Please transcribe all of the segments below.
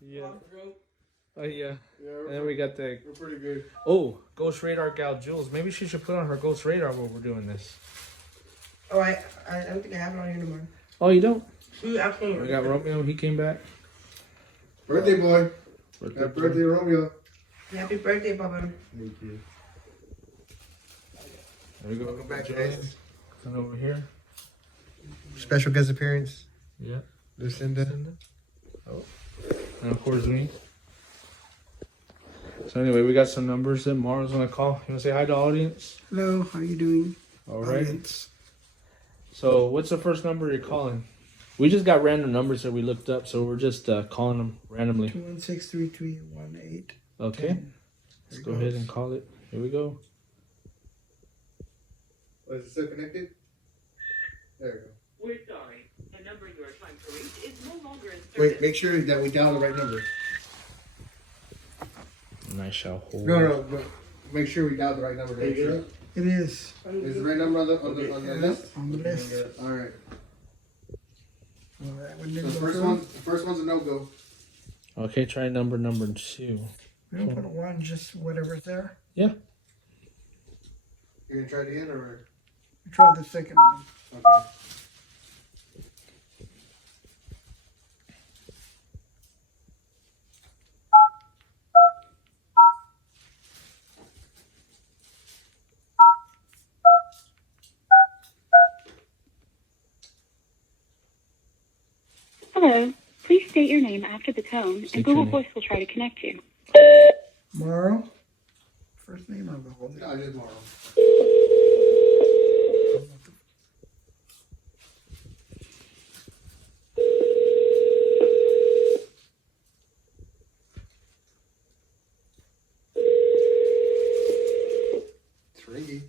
Yeah. Oh yeah. And then we got the. We're pretty good. Oh, Ghost Radar gal Jules. Maybe she should put on her Ghost Radar while we're doing this. Oh, I don't think I have it on here anymore. Oh, you don't? We got Romeo. He came back. Birthday boy. Happy birthday, Romeo. Happy birthday, Papa. Thank you. There we go. Welcome back, Julian. guys. Come over here. Special guest appearance. Yeah. Lucinda. Oh. And of course me. So anyway, we got some numbers that Mauro's gonna call. You wanna say hi to the audience? Hello, how you doing? All right. So what's the first number you're calling? We just got random numbers that we looked up, so we're just calling them randomly. 216-3318. Okay. Let's go ahead and call it. Here we go. Was it still connected? There we go. We're sorry. The number you are trying to reach is no longer in service. Wait, make sure that we dial the right number. And I shall hold. No, but make sure we dial the right number. Make sure. It is. Is the right number on the list? On the list. All right. All right, when So did the it go first through? one, the first one's a no-go. Okay, try number 2. We don't put one, just whatever's there. Yeah. You gonna try it again or? We tried the second one. Okay. Hello. Please state your name after the tone, State and Google your name. Voice will try to connect you. Mauro? First name or the whole name? No, just Mauro. It's ringy.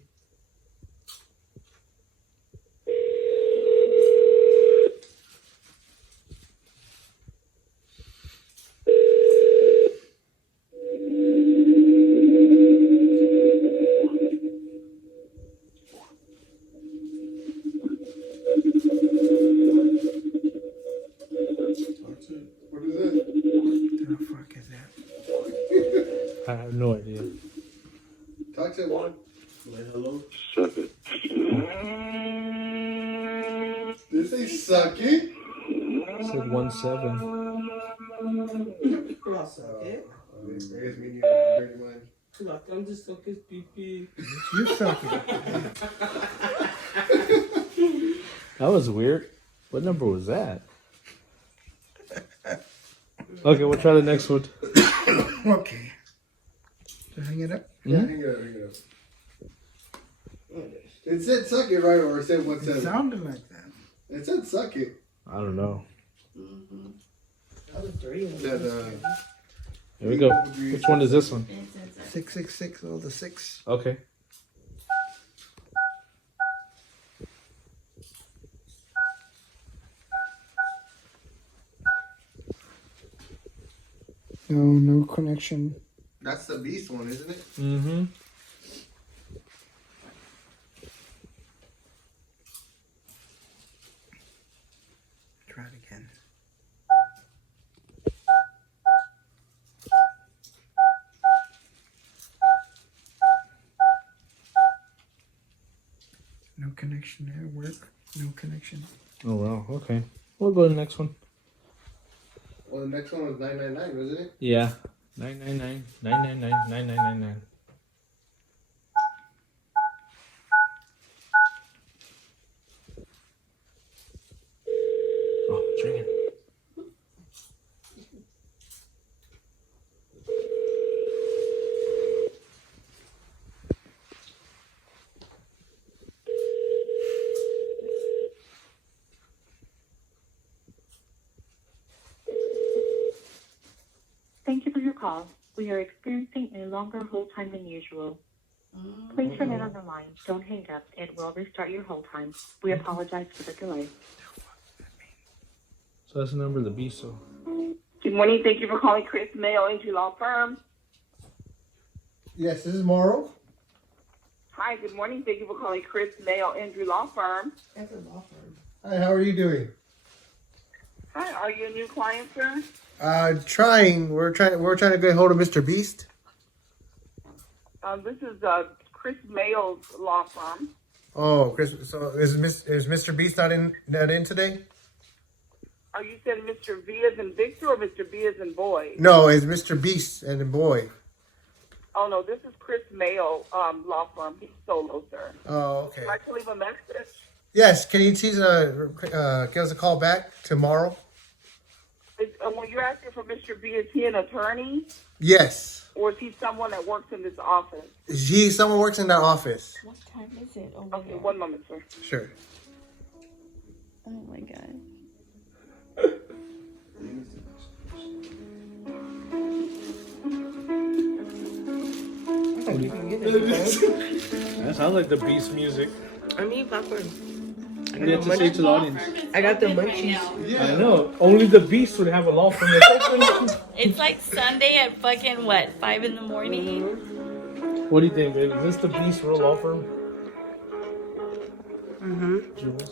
What is it? What the fuck is that? I have no idea. Talk to one. Hello? Did they suck it? It said 17. Okay. I guess me and you have dirty mind. Look, I'm just suck his pee-pee. You suck it. That was weird. What number was that? Okay, we'll try the next one. Okay. So hang it up. Yeah, hang it up, hang it up. It said suck it, right? Or it said what's It that? sounded like that. It said suck it. I don't know. That was dirty. That, Here we go. Which one is this one? 666, oh, the 6. Okay. No connection. that's the beast one, isn't it? Mm-hmm. Try it again. No connection there. Work. No connection. Oh, wow. Okay. We'll go to the next one. Well, the next one was 999, wasn't it? Yeah. 999 999 9999. Oh, it's ringing. Thank you for your call. We are experiencing a longer hold time than usual. Please remain on the line. Don't hang up. It will restart your hold time. We apologize for the delay. So that's the number of the beast. So Good morning. Thank you for calling Chris Mayo Injury Law Firm. Yes, this is Mauro. Hi, good morning. Thank you for calling Chris Mayo Injury Law Firm. That's a law firm. Hi, how are you doing? Hi, are you a new client, sir? We're trying to get hold of Mr. Beast. This is Chris Mayo's law firm. Oh, Chris. So is Mr. Beast not in today? Are you saying Mr. V as in Victor or Mr. B as in boy? No, it's Mr. Beast and the boy. Oh, no, this is Chris Mayo law firm. He's solo, sir. Oh, okay. Would you like to leave a message? Yes. Can you please give us a call back tomorrow? When you're asking for Mr. B, is he an attorney? Yes. Or is he someone that works in this office? Someone works in that office. What time is it over Okay, there? 1 moment, sir. Sure. Oh my god. That sounds like the Beast music. I mean popcorn. You have to say to the audience. I got the munchies. I know. Only the Beast would have a law firm that's open. It's like Sunday at fucking what, 5 in the morning? What do you think, baby? Is this the Beast real law firm?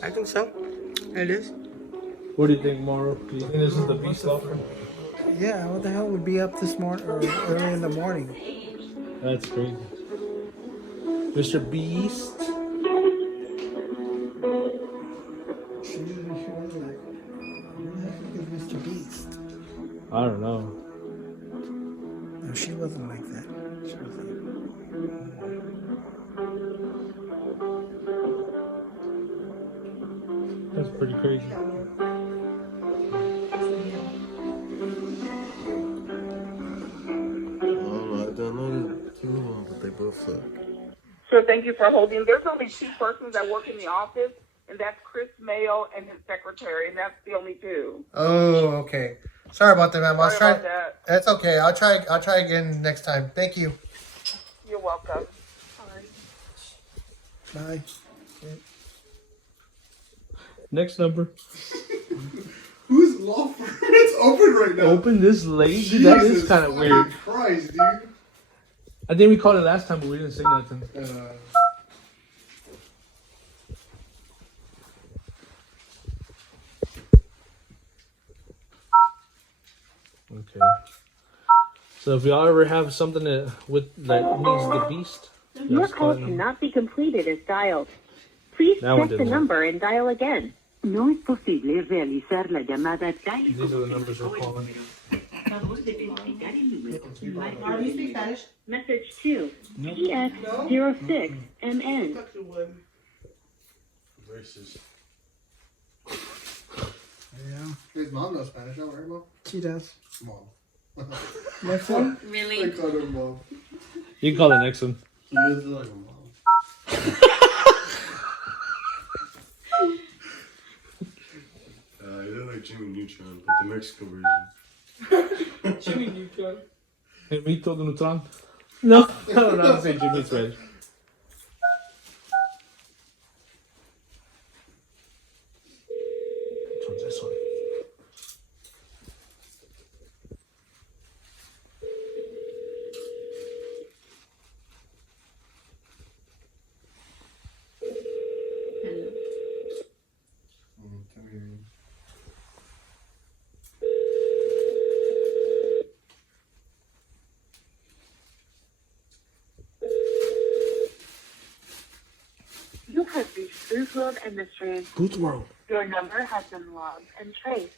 I think so. It is. What do you think, Mauro? Do you think this is the Beast law firm? Yeah, what the hell would be up this morning or early in the morning? That's crazy. Mr. Beast? She was like, who the heck is Mr. Beast? I don't know. No, she wasn't like that. She was like, That's pretty crazy. I don't know two of them, but they both suck. Sure, thank you for holding. There's only 2 persons that work in the office, and that's Chris Mayo and his secretary, and that's the only 2. Oh, okay. Sorry about that, ma'am. I was Sorry trying. about that. That's okay. I'll try again next time. Thank you. You're welcome. bye. Next number. Whose law firm? It's open right now. Open this late? Dude, that is kind of fucking weird. Christ, dude. I think we called it last time, but we didn't say nothing. Okay. So if y'all ever have something that needs the Beast, Your just call call it. cannot be completed as dialed. Please That one check the didn't work. number and dial again. No es posible realizar la llamada tal y These are the numbers we're calling. favor de verificar el número y marcar Do you speak Spanish? Message 2, TX06MN. Racist. Yeah, His mom knows Spanish, don't worry, mom. she does. Mom. Next one? Really? I call her mom. You can call the next one. He is like a mom. He looks like Jimmy Neutron, but the Mexican version. Jimmy Neutron. El mito de Neutron. No, I don't know how to say Jimmy Spanish. Which one's this one? You have reached Booth World Industries. Booth World. Your number has been logged and traced.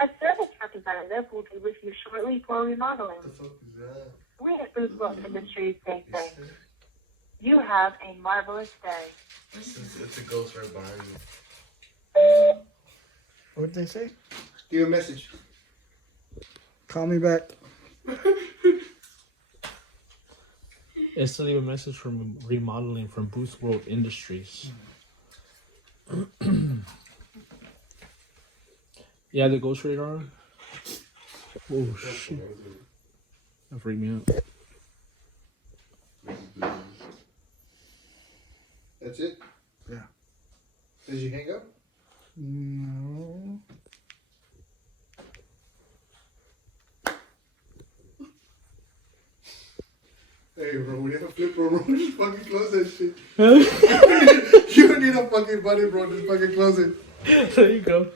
A service representative will be with you shortly for remodeling. What the fuck is that? We at Booth World Industries say thanks. You have a marvelous day. It's a ghost right behind me. What did they say? Give you a message. Call me back. It's to leave a message from remodeling from Booth World Industries. Yeah, the ghost radar. Oh shit! That freaked me out. That's it? Yeah. Did you hang up? No. Hey, bro, we have a flip, bro. Just fucking close that shit. You don't need a fucking buddy, bro. Just fucking close it. There you go.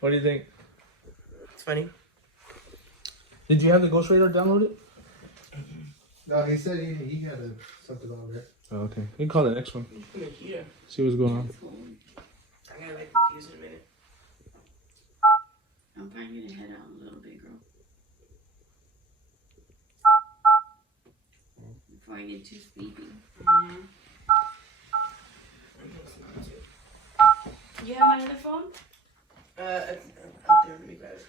What do you think? It's funny. Did you have the Ghost Radar downloaded? No, he said he had something on there. Oh, okay. You can call the next one. Put it here. See what's going on. I gotta make confused in a minute. I'm probably gonna head out a little bit, girl. Before I get too sleepy. You have my other phone? Up there, let me grab it.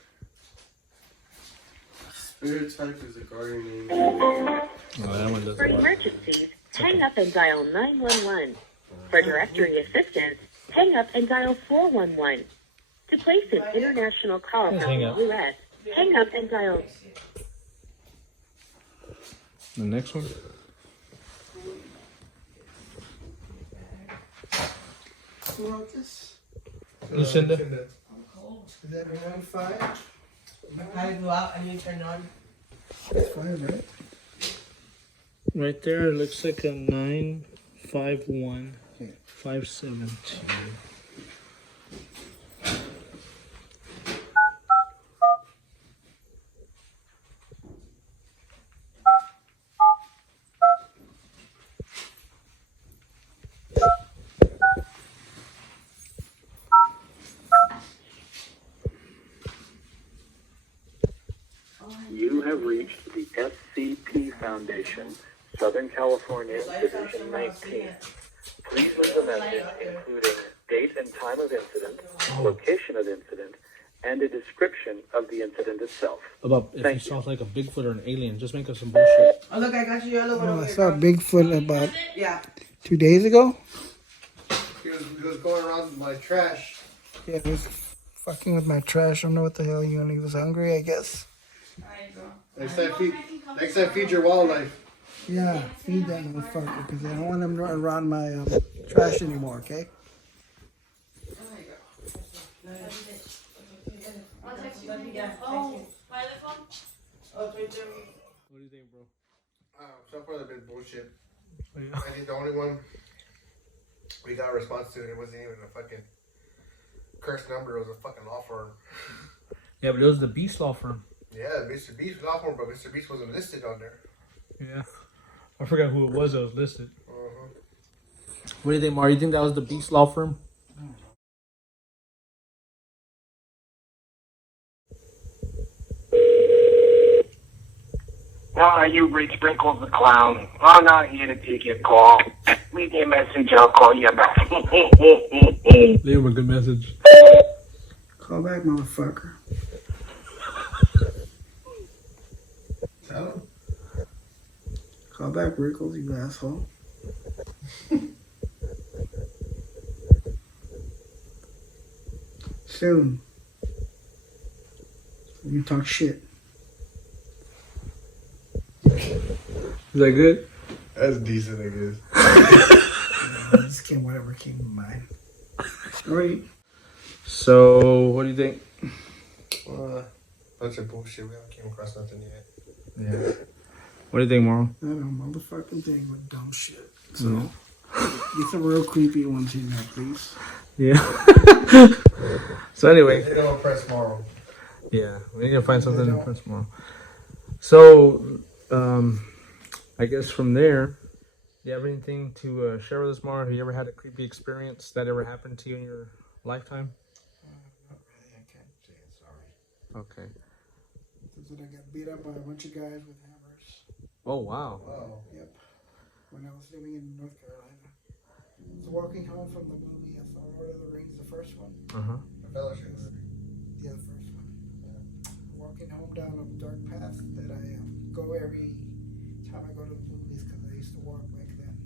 Spirit type is a guardian angel. Oh, that one doesn't For work. emergencies, hang up and dial 911. For directory assistance, hang up and dial 411. To place an international call Just from hang the up. U.S., hang up and dial. The next one? Who wrote this? Lucinda? Is that 9-5? I had to go out, I need to turn it on. That's fine, right? Right there, it looks like a 951 572. You have reached the SCP Foundation, Southern California, Division 19. Please leave a message including date and time of incident, location of incident, and a description of the incident itself. About if Thank you saw like a Bigfoot or an alien, just make up some bullshit. Oh, look, I got you your other one Oh, over I here, saw girl. Bigfoot about Yeah. 2 days ago. He was going around my trash. Yeah, he was fucking with my trash. I don't know what the hell he was hungry, I guess. Alright, girl. Next time, feed your wildlife. Yeah, feed that motherfucker because I don't want him running around my trash anymore, okay? I'll text you when you get home. My other phone? Oh, it's right there. What do you think, bro? So far they've been bullshit. Yeah. I think the only one we got a response to, it wasn't even a fucking cursed number. It was a fucking law firm. Yeah, but it was the Beast Law Firm. Yeah, Mr. Beast law firm, but Mr. Beast wasn't listed on there. Yeah. I forgot who it was that was listed. Uh-huh. What do you think, Mar? You think that was the Beast Law Firm? You reached Sprinkles the Clown. I'm not here to take your call. Leave me a message, I'll call you back. Leave him a good message. Call back, motherfucker. Tell him. Call back, Rickles, you asshole. Soon. You talk shit. Is that good? That's decent, I guess. Just came whatever came to mind. Sorry. So, what do you think? Bunch of bullshit. We haven't came across nothing yet. Yeah. What do you think, Mauro? I don't know, motherfucking thing with dumb shit. So, get some real creepy ones in there, please. Yeah. So anyway. They don't impress tomorrow. Yeah, we need to find something to impress tomorrow. So, I guess from there, do you have anything to share with us, Mauro? Have you ever had a creepy experience that ever happened to you in your lifetime? Not really, I can't say it, sorry. Okay. This is that I got beat up by a bunch of guys with hammers. Oh, wow. Wow. Yep. When I was living in North Carolina. I was walking home from the movie. I saw Lord of the Rings, the first one. Uh-huh. The Fellowship. Yeah, the first one. Walking home down a dark path that I go every time I go to the movies because I used to walk back then.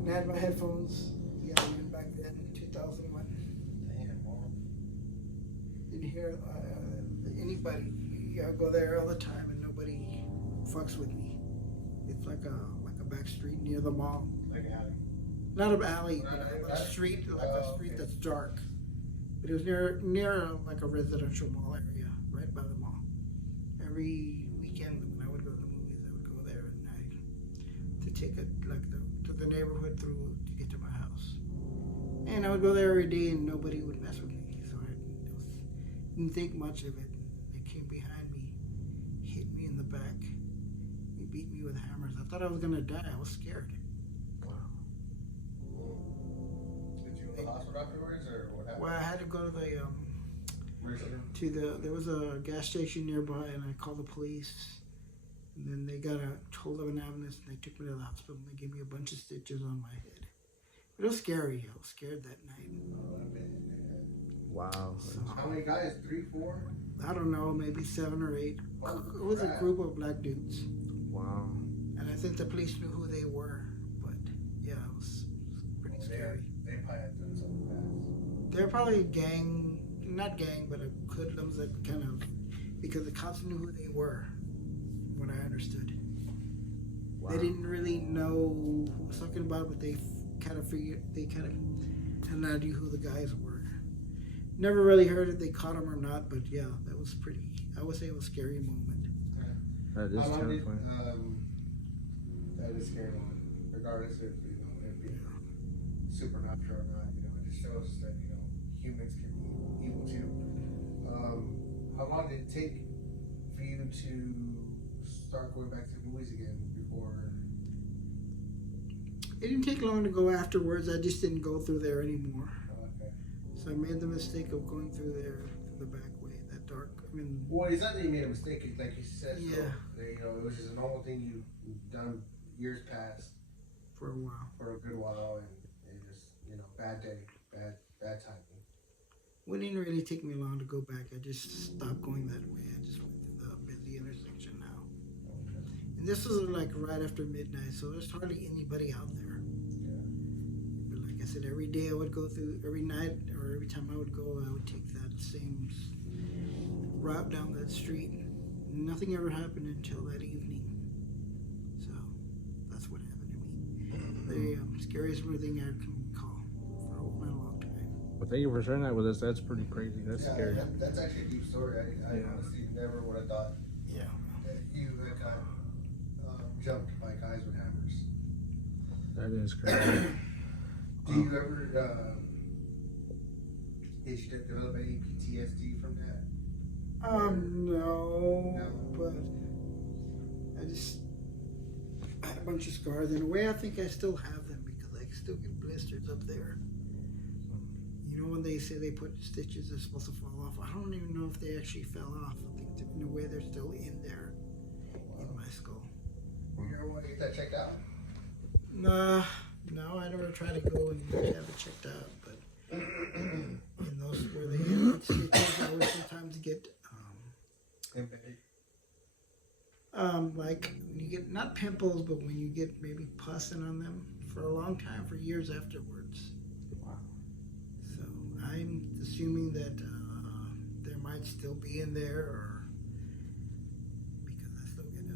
And I had my headphones. Yeah, even back then in 2001. Damn, Mom. Didn't hear anybody. I go there all the time and nobody fucks with me. It's like a back street near the mall. Like an alley. Not an alley, but a street, that's dark. But it was near like a residential mall area, right by the mall. Every weekend when I would go to the movies, I would go there at night to take it to the neighborhood through to get to my house. And I would go there every day, and nobody would mess with me, so I didn't think much of it. And they came behind me back. He beat me with hammers. I thought I was gonna die. I was scared. Wow. Did you go to the hospital afterwards, or what happened? Well, I had to go to there was a gas station nearby, and I called the police. And then they got a hold of an ambulance, and they took me to the hospital, and they gave me a bunch of stitches on my head. It was scary. I was scared that night. Wow. So, How many guys? 3, 4? I don't know, maybe 7 or 8. It was a group of black dudes. Wow. And I think the police knew who they were. But yeah, it was pretty scary. They probably had done something bad. They're probably not gang, but hoodlums that kind of, because the cops knew who they were, from what I understood. Wow. They didn't really know who was talking about it, but they kind of had an idea who the guys were. Never really heard if they caught him or not, but yeah, that was pretty, I would say it was a scary moment. That is terrifying. That is scary one, regardless if it be supernatural or not. It just shows that humans can be evil too. How long did it take for you to start going back to the movies again before? It didn't take long to go afterwards. I just didn't go through there anymore. Okay. So I made the mistake of going through there through the back way, that dark. Well, it's not that you made a mistake. It's like you said. Yeah. So, it was just a normal thing you've done years past. For a while. For a good while, and just bad day, bad timing. It didn't really take me long to go back. I just stopped going that way. I just went through the busy intersection now. Okay. And this was like right after midnight, so there's hardly anybody out there. Yeah. But like I said, every day I would go through, every night or every time I would go, I would take that same route down that street. Nothing ever happened until that evening. So that's what happened to me. The scariest thing I can recall for a long time. Well, thank you for sharing that with us. That's pretty crazy. That's scary. That's actually a deep story. I honestly never would have thought that you got jumped by guys with hammers. That is crazy. Do you ever did you develop any PTSD from that? No, but I had a bunch of scars. In a way, I think I still have them because I still get blisters up there. When they say they put stitches, they're supposed to fall off. I don't even know if they actually fell off. I think in a way they're still in there, in my skull. You ever want to get that checked out? No, I never try to go and have it checked out. But in those where they get stitches, I would sometimes get like when you get not pimples, but when you get maybe pus on them for a long time, for years afterwards. So I'm assuming that there might still be in there, or because I still get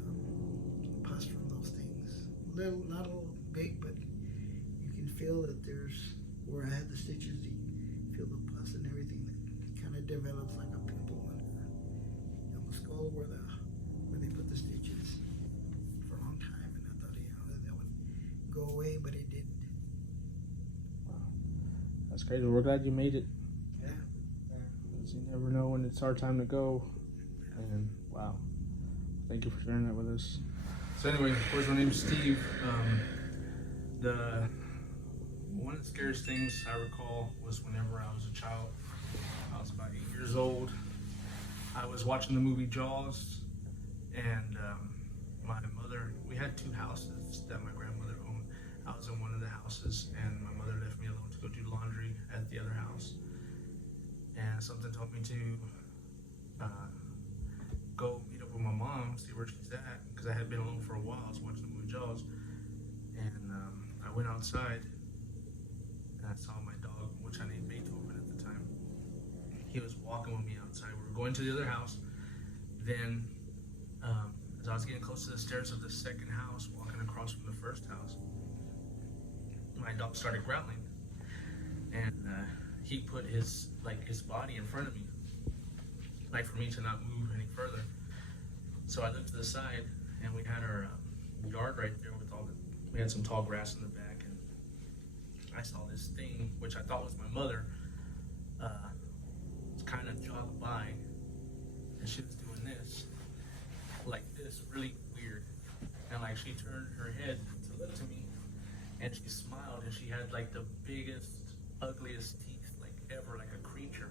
pus from those things. Not a little big, but you can feel that there's where I had the stitches. You feel the pus and everything that kind of develops like a pimple on the skull where they put the stitches for a long time, and I thought that would go away, but it didn't. Wow. That's crazy. We're glad you made it. Yeah. You never know when it's our time to go. And wow. Thank you for sharing that with us. So anyway, of course, my name's Steve. One of the scariest things I recall was whenever I was a child. I was about 8 years old. I was watching the movie Jaws, and my mother, we had 2 houses that my grandmother owned. I was in one of the houses, and my mother left me alone to go do laundry at the other house. And something told me to go meet up with my mom, see where she's at, because I had been alone for a while. I was watching the movie Jaws, and I went outside, and I saw my dog, which I named Beethoven at the time. He was walking with me outside. We were going to the other house. Then, as I was getting close to the stairs of the second house, walking across from the first house, my dog started growling, and he put his body in front of me, like for me to not move any further. So I looked to the side, and we had our yard right there with we had some tall grass in the back, and I saw this thing, which I thought was my mother, kind of jog by, and she was doing this, like this. it's really weird. And like she turned her head to look to me, and she smiled, and she had like the biggest, ugliest teeth like ever, like a creature.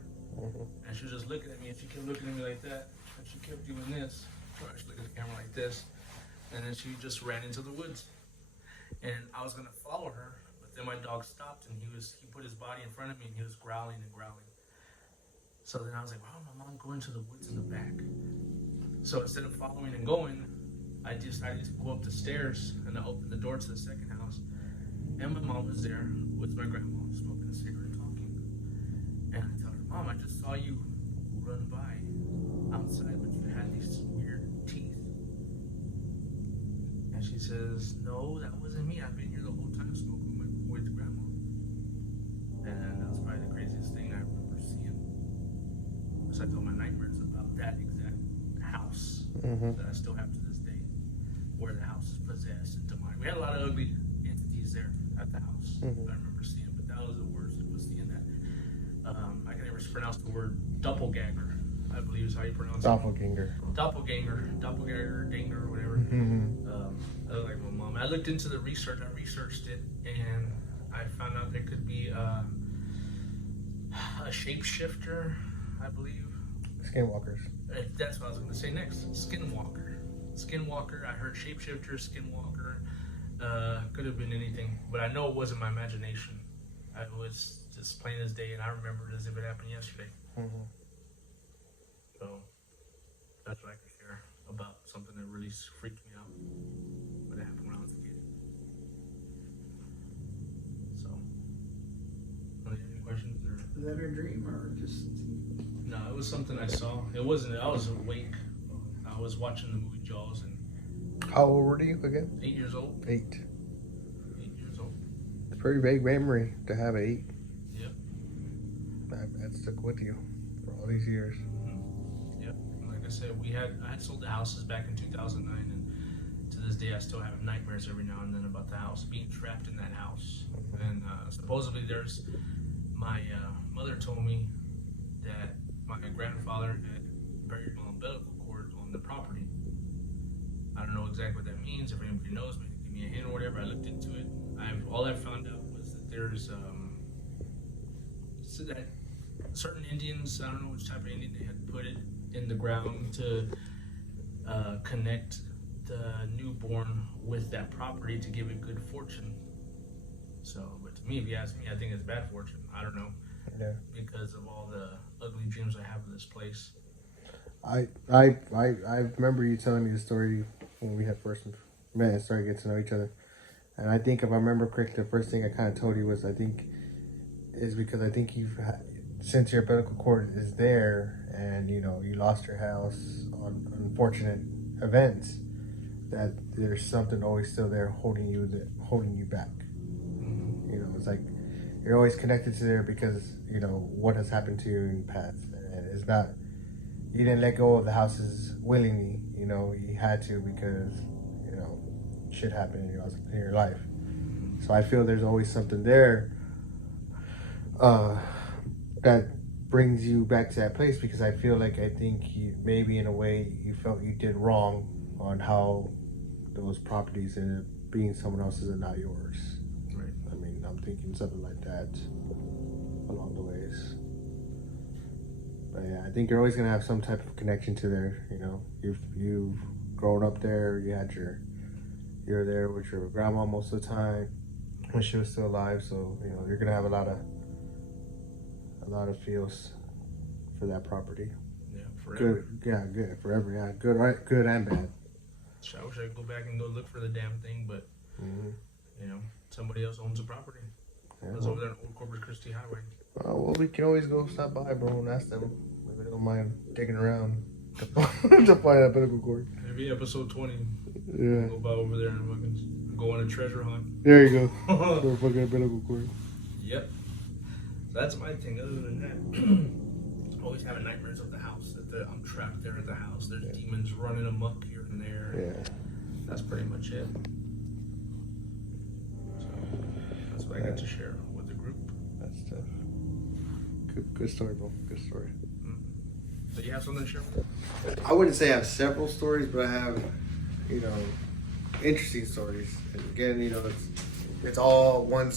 And she was just looking at me, and she kept looking at me like that, and she kept doing this. She looked at the camera like this, and then she just ran into the woods. And I was gonna follow her, but then my dog stopped, and he put his body in front of me, and he was growling and growling. So then I was like, why would my mom go into the woods in the back? So instead of following and going, I decided to go up the stairs, and I opened the door to the second house, and my mom was there with my grandma smoking a cigarette, talking. And I tell her, Mom, I just saw you run by outside, but you had these weird teeth. And she says, no, that wasn't me. I've been here the whole time smoking with my boy's grandma. And that was probably the craziest thing I remember seeing. Besides all my nightmares about that exact house that I still have to this day, where the house is possessed and demonic. We had a lot of ugly entities there at the house that I remember seeing, but that was the worst. It was seeing that. I can never pronounce the word doppelganger, I believe is how you pronounce Doppelganger. it. Doppelganger, dinger, whatever. I was like, well, Mom, I looked into the research, I researched it, and I found out there could be a shapeshifter, I believe. Skinwalkers. That's what I was going to say next. Skinwalker. I heard shapeshifter, skinwalker. Could have been anything, but I know it wasn't my imagination. I was just plain as day, and I remember it as if it happened yesterday. So that's what I can share about something that really freaked me out when it happened when I was a kid. So, any questions? Or? Is that a dream or just? No, it was something I saw. It wasn't. I was awake. I was watching the movie Jaws, and How old were you again? 8 years old. 8. 8 years old. It's a pretty vague memory to have 8. Yep. That stuck with you for all these years. Yep. Like I said, I had sold the houses back in 2009, and to this day I still have nightmares every now and then about the house, being trapped in that house. And supposedly my mother told me that my grandfather had buried my umbilical cord on the property. I don't know exactly what that means. If anybody knows, maybe give me a hint or whatever. I looked into it. All I found out was that there's so that certain Indians, I don't know which type of Indian, they had put it in the ground to connect the newborn with that property to give it good fortune. So, but to me, if you ask me, I think it's bad fortune. I don't know. Yeah. Because of all the ugly dreams I have of this place. I remember you telling me the story when we had first met and started getting to know each other. And I think if I remember correctly, the first thing I kind of told you was because I think you've had, since your umbilical cord is there and you lost your house on unfortunate events, that there's something always still there holding you back. It's like you're always connected to there because what has happened to you in the past, and it's not, you didn't let go of the houses willingly. You had to because shit happened in your life. So I feel there's always something there that brings you back to that place, because I think you, maybe in a way you felt you did wrong on how those properties ended up being someone else's and not yours. Right. I mean, I'm thinking something like that along the ways. But yeah, I think you're always gonna have some type of connection to there. You've grown up there. You're there with your grandma most of the time when she was still alive. So you're gonna have a lot of feels for that property. Yeah, forever. Good, yeah, good forever. Yeah, good, right, good and bad. I wish I could go back and go look for the damn thing, but somebody else owns the property. Yeah, It was over there on Old Corpus Christi Highway. Well, we can always go stop by, bro, and ask them. Maybe they don't mind digging around to find that umbilical cord. Maybe episode 20. Yeah. We'll go by over there and fucking go on a treasure hunt. There you go. For a fucking umbilical cord. Yep. So that's my thing. Other than that, always having nightmares of the house. I'm trapped there at the house. There's demons running amok here and there. Yeah. That's pretty much it. So that's what I got to share with the group. That's tough. Good story, bro. Good story. So you have something to share with them? I wouldn't say I have several stories, but I have you know, interesting stories. And again, you know, it's all one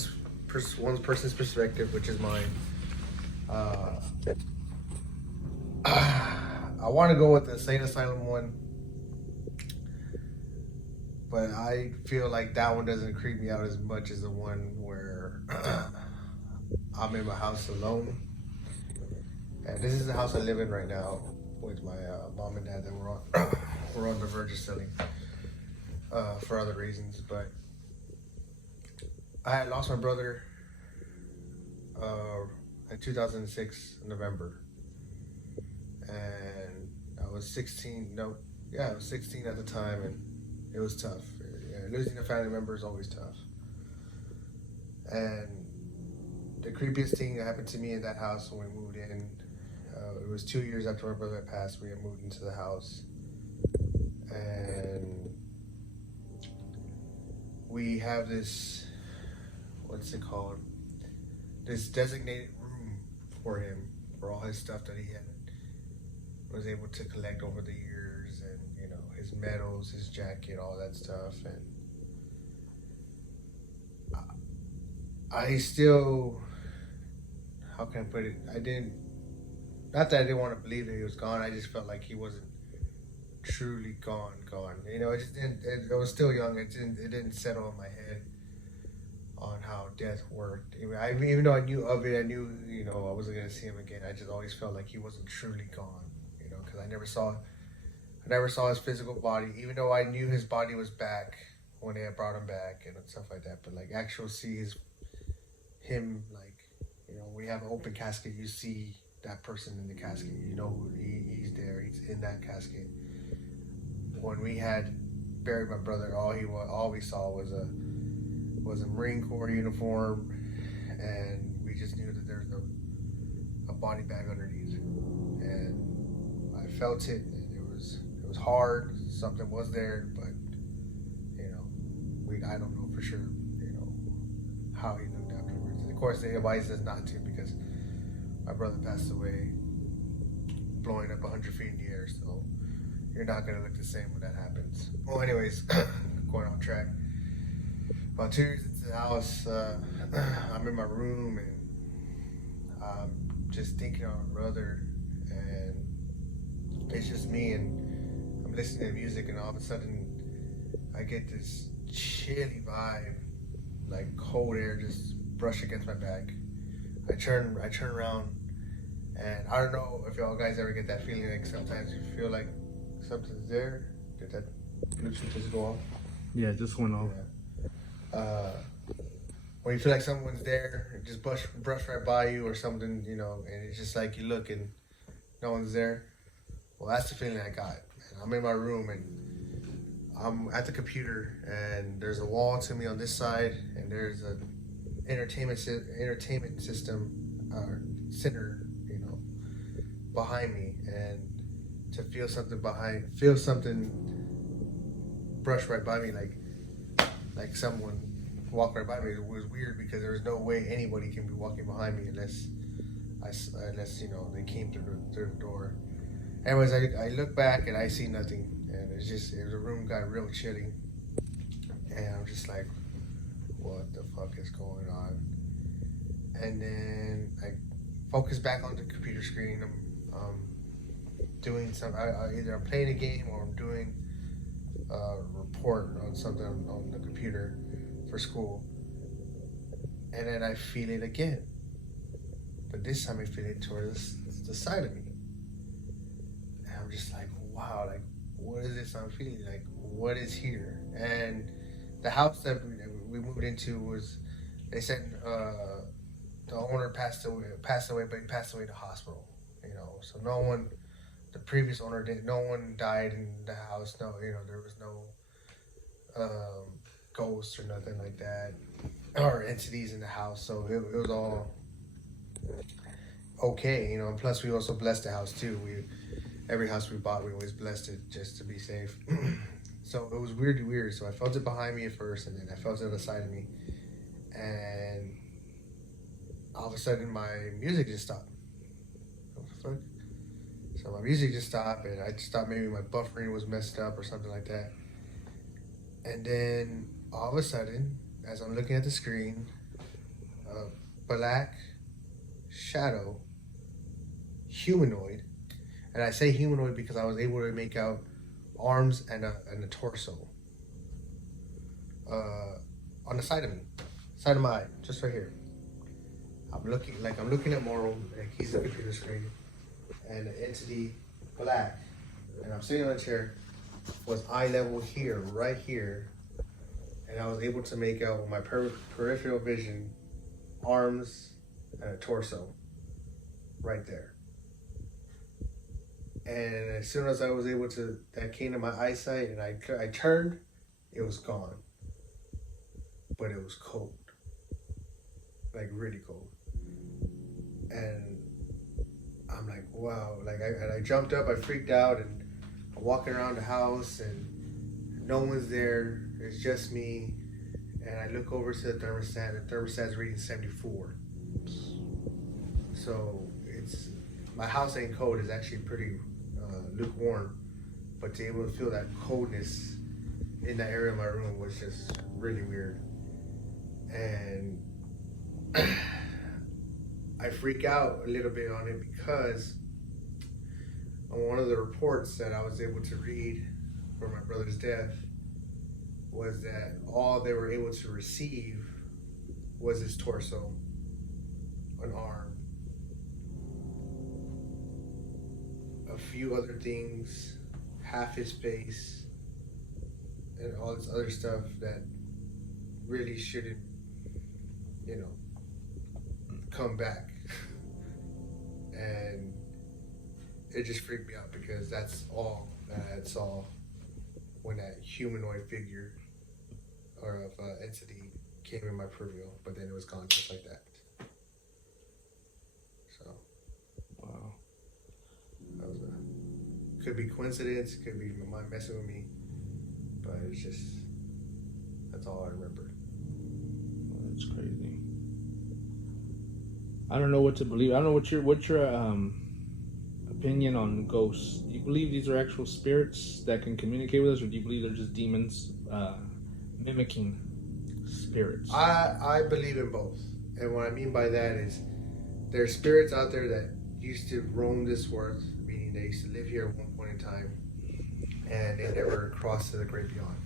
person's perspective, which is mine. I want to go with the insane asylum one, but I feel like that one doesn't creep me out as much as the one where I'm in my house alone. And this is the house I live in right now with my mom and dad that we're on the verge of selling for other reasons. But I had lost my brother in 2006 in November, and I was 16. No, yeah, I was 16 at the time, and it was tough. Yeah, losing a family member is always tough. And the creepiest thing that happened to me in that house when we moved in, it was 2 years after my brother had passed. We had moved into the house, and we have this, what's it called? This designated room for him, for all his stuff that he was able to collect over the years, and you know, his medals, his jacket, all that stuff. And I still, how can I put it? Not that I didn't want to believe that he was gone. I just felt like he wasn't truly gone. You know, it just didn't. I was still young. It didn't settle in my head on how death worked. Even though I knew of it, I knew, you know, I wasn't gonna see him again. I just always felt like he wasn't truly gone. You know, because I never saw his physical body. Even though I knew his body was back when they had brought him back and stuff like that. But like actual see him, like, you know, when you have an open casket, you see that person in the casket. You know he's there. He's in that casket. When we had buried my brother, all we saw was a Marine Corps uniform, and we just knew that there's a body bag underneath. And I felt it. And it was hard. Something was there, but you know, I don't know for sure. You know how he looked afterwards. And of course, they advised us not to because my brother passed away blowing up 100 feet in the air, so you're not going to look the same when that happens. Well, anyways, going off track. About 2 years into the house, I'm in my room, and I'm just thinking of my brother, and it's just me, and I'm listening to music, and all of a sudden, I get this chilly vibe, like cold air just brush against my back. I turn around, and I don't know if y'all guys ever get that feeling, like sometimes you feel like something's there. Did that Bluetooth just go off? Yeah, it just went off. Yeah. When you feel like someone's there, just brush right by you or something, you know, and it's just like you look and no one's there. Well, that's the feeling I got. And I'm in my room, and I'm at the computer, and there's a wall to me on this side, and there's a entertainment system center, you know, behind me, and to feel something brush right by me, like someone walked right by me. It was weird because there was no way anybody can be walking behind me unless you know, they came through the door. Anyways, I look back and I see nothing, and the room got real chilly, and I'm just like, what the fuck is going on? And then I focus back on the computer screen. I'm doing either I'm playing a game or I'm doing a report on something on the computer for school. And then I feel it again, but this time I feel it towards the side of me, and I'm just like, wow, like, what is this I'm feeling? Like, what is here? And the house that we moved into was, they said the owner passed away, but he passed away in the hospital, you know. So the previous owner no one died in the house. No, you know, there was no ghosts or nothing like that, or entities in the house. So it was all okay, you know. And plus, we also blessed the house too. Every house we bought, we always blessed it just to be safe. So it was weird. So I felt it behind me at first, and then I felt it on the side of me, and all of a sudden my music just stopped. What the fuck? So my music just stopped, and I just thought maybe my buffering was messed up or something like that. And then all of a sudden, as I'm looking at the screen, a black shadow, humanoid, and I say humanoid because I was able to make out arms and a torso on the side of me, side of my eye, just right here. I'm looking at Mauro, like he's looking through the screen, and the entity black, and I'm sitting on a chair, was eye level here, right here, and I was able to make out with my peripheral vision arms and a torso right there. And as soon as I was able to, that came to my eyesight, and I turned, it was gone. But it was cold, like really cold. And I'm like, wow, like I jumped up, I freaked out, and I'm walking around the house, and no one's there. It's just me. And I look over to the thermostat. The thermostat's reading 74. So my house ain't cold. It's actually pretty lukewarm. But to be able to feel that coldness in that area of my room was just really weird. And I freak out a little bit on it because on one of the reports that I was able to read for my brother's death was that all they were able to receive was his torso, an arm, a few other things, half his face, and all this other stuff that really shouldn't, come back. And it just freaked me out because that's all that I had saw when that humanoid figure or of entity came in my peripheral, but then it was gone just like that. So, Wow. that was could be coincidence, could be my mind messing with me, but it's just, that's all I remember. That's crazy. I don't know what to believe. I don't know what's your opinion on ghosts. Do you believe these are actual spirits that can communicate with us, or do you believe they're just demons mimicking spirits? I believe in both, and what I mean by that is there's spirits out there that used to roam this earth, meaning they used to live here at one point in time, and they never crossed to the great beyond.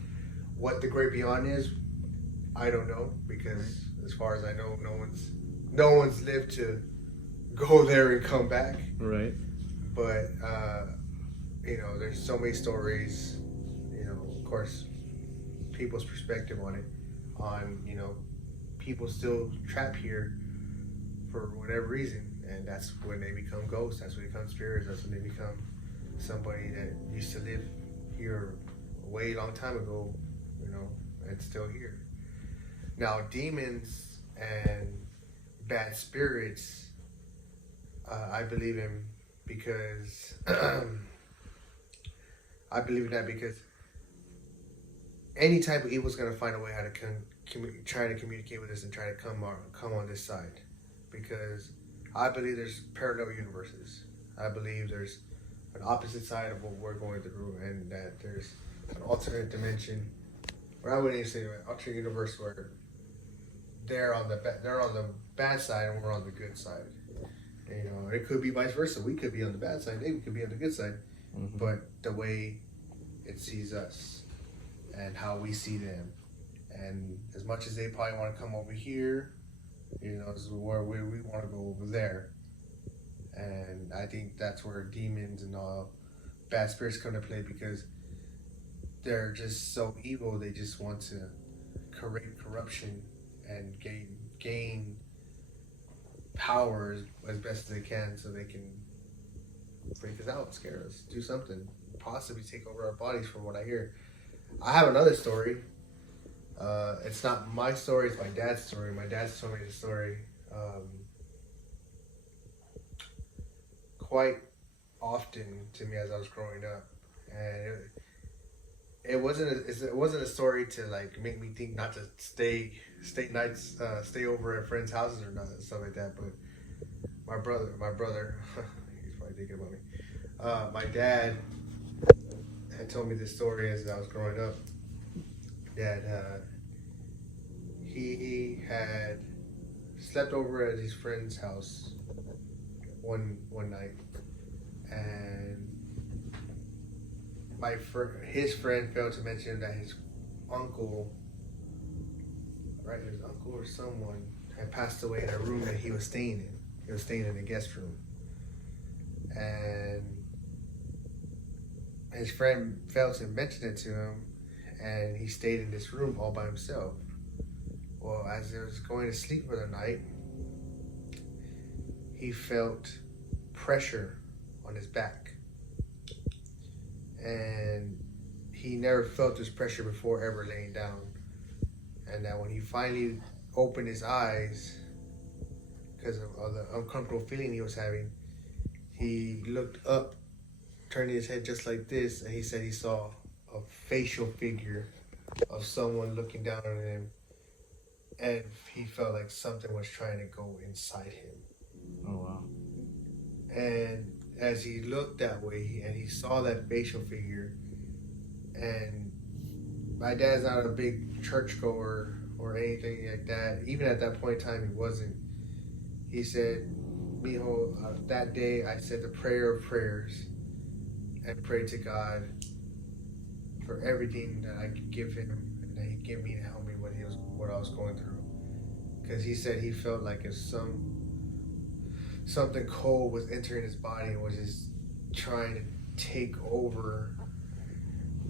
What the great beyond is, I don't know, because as far as I know, no one's lived to go there and come back. Right. But there's so many stories. Of course, people's perspective on it, people still trapped here for whatever reason, and that's when they become ghosts. That's when they become spirits. That's when they become somebody that used to live here a way long time ago, and still here. Now, demons and bad spirits, I believe in because I believe in that because any type of evil is going to find a way how to try to communicate with us and try to come on this side, because I believe there's parallel universes. I believe there's an opposite side of what we're going through, and that there's an alternate dimension, or I wouldn't even say an alternate universe where they're on the bad side and we're on the good side. It could be vice versa. We could be on the bad side, they could be on the good side. Mm-hmm. But the way it sees us and how we see them, and as much as they probably want to come over here, this is where we want to go over there. And I think that's where demons and all bad spirits come to play, because they're just so evil. They just want to create corruption and gain power as best as they can, so they can freak us out, scare us, do something, possibly take over our bodies, from what I hear. I have another story. It's not my story, it's my dad's story. My dad told me the story quite often to me as I was growing up, and it wasn't a story to like make me think not to stay over at friends' houses or nothing, stuff like that. But my brother, he's probably thinking about me. My dad had told me this story as I was growing up. dad, he had slept over at his friend's house one night, and his friend failed to mention that his uncle, his uncle or someone had passed away in a room that he was staying in. He was staying in a guest room, and his friend failed to mention it to him, and he stayed in this room all by himself. Well, as he was going to sleep for the night, he felt pressure on his back. And he never felt this pressure before ever laying down. And that when he finally opened his eyes, because of the uncomfortable feeling he was having, he looked up, turning his head just like this, and he said he saw a facial figure of someone looking down on him, and he felt like something was trying to go inside him. Oh, wow. And as he looked that way, and he saw that facial figure, and my dad's not a big churchgoer or anything like that. Even at that point in time, he wasn't. He said, Mijo, that day I said the prayer of prayers and prayed to God for everything that I could give him, and that he'd give me to help me when what I was going through. Because he said he felt like if something cold was entering his body and was just trying to take over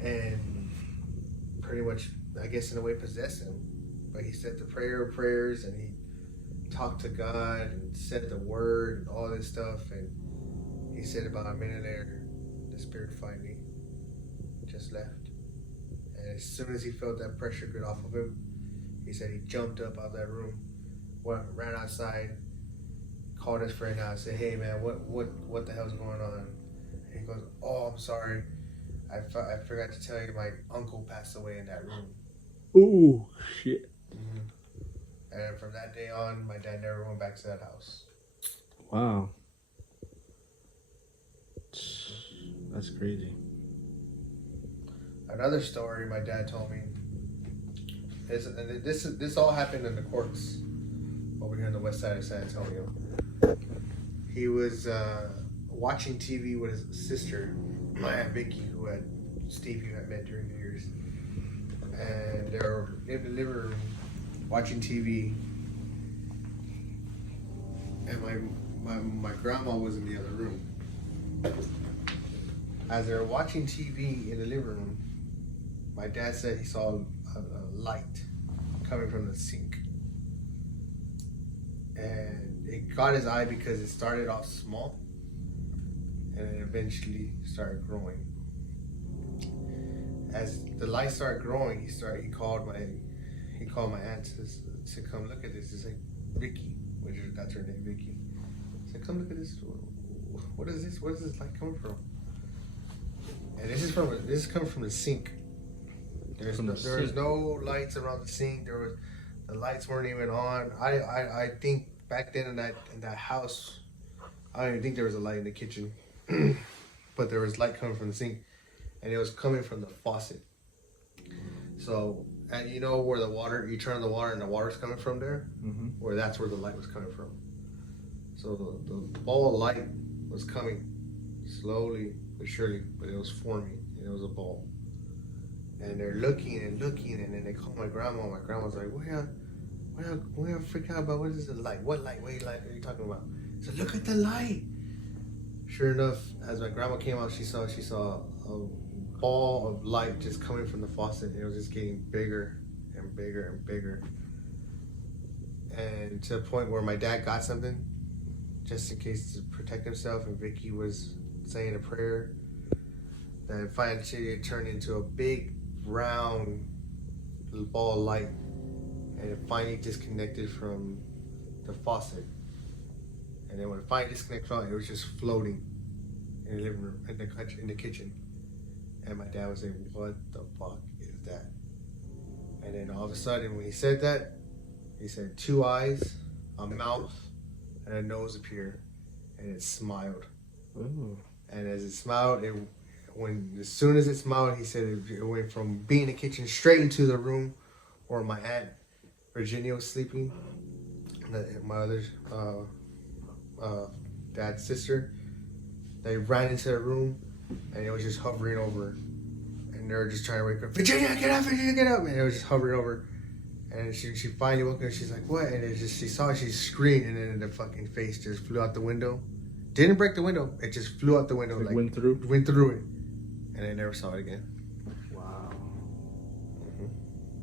and pretty much, I guess in a way, possess him. But he said the prayer of prayers, and he talked to God and said the word and all this stuff, and he said about a minute later, the spirit finally just left. And as soon as he felt that pressure get off of him, he said he jumped up out of that room, ran outside, called his friend out and said, hey man, what the hell's going on? And he goes, oh, I'm sorry, I forgot to tell you my uncle passed away in that room. Ooh, shit. Mm-hmm. And from that day on, my dad never went back to that house. Wow. That's crazy. Another story my dad told me, this all happened in the courts over here on the west side of San Antonio. He was watching TV with his sister, my Aunt Vicky, who had Steve, you had met during the years. And they were in the living room watching TV, and my grandma was in the other room. As they were watching TV in the living room, my dad said he saw a light coming from the sink, and it caught his eye because it started off small and it eventually started growing. As the light started growing, he called my aunt to come look at this. It's like Vicky, that's her name, Vicky. He said, come look at this. What is this? Where is this light coming from? And this is coming from the sink. There was no lights around the sink. The lights weren't even on. I think back then in that house, I don't even think there was a light in the kitchen, but there was light coming from the sink, and it was coming from the faucet. So, and you know where you turn on the water and the water's coming from there, where that's where the light was coming from. So the ball of light was coming slowly but surely, but it was forming, and it was a ball. And they're looking, and then they call my grandma. My grandma's like, we have freak out about what is the light? What light? What light are you talking about? I said, look at the light. Sure enough, as my grandma came out, she saw a ball of light just coming from the faucet, and it was just getting bigger and bigger and bigger. And to the point where my dad got something, just in case to protect himself, and Vicky was saying a prayer. Then finally it turned into a big round ball of light, and it finally disconnected from the faucet. And then when it finally disconnected from it, was just floating in the living room, in the kitchen. And my dad was saying, what the fuck is that? And then all of a sudden, when he said that, he said 2 eyes, a mouth, and a nose appeared, and it smiled. Ooh. And as it smiled, it as soon as it smiled, he said it went from being in the kitchen straight into the room where my aunt Virginia was sleeping. My other dad's sister. They ran into the room, and it was just hovering over. And they were just trying to wake her up. Virginia, get up! Virginia, get up! And it was just hovering over. And she finally woke up. She's like, what? And it just, she screamed, and then the fucking face just flew out the window. Didn't break the window. It just flew out the window. Like went through it. And I never saw it again. Wow.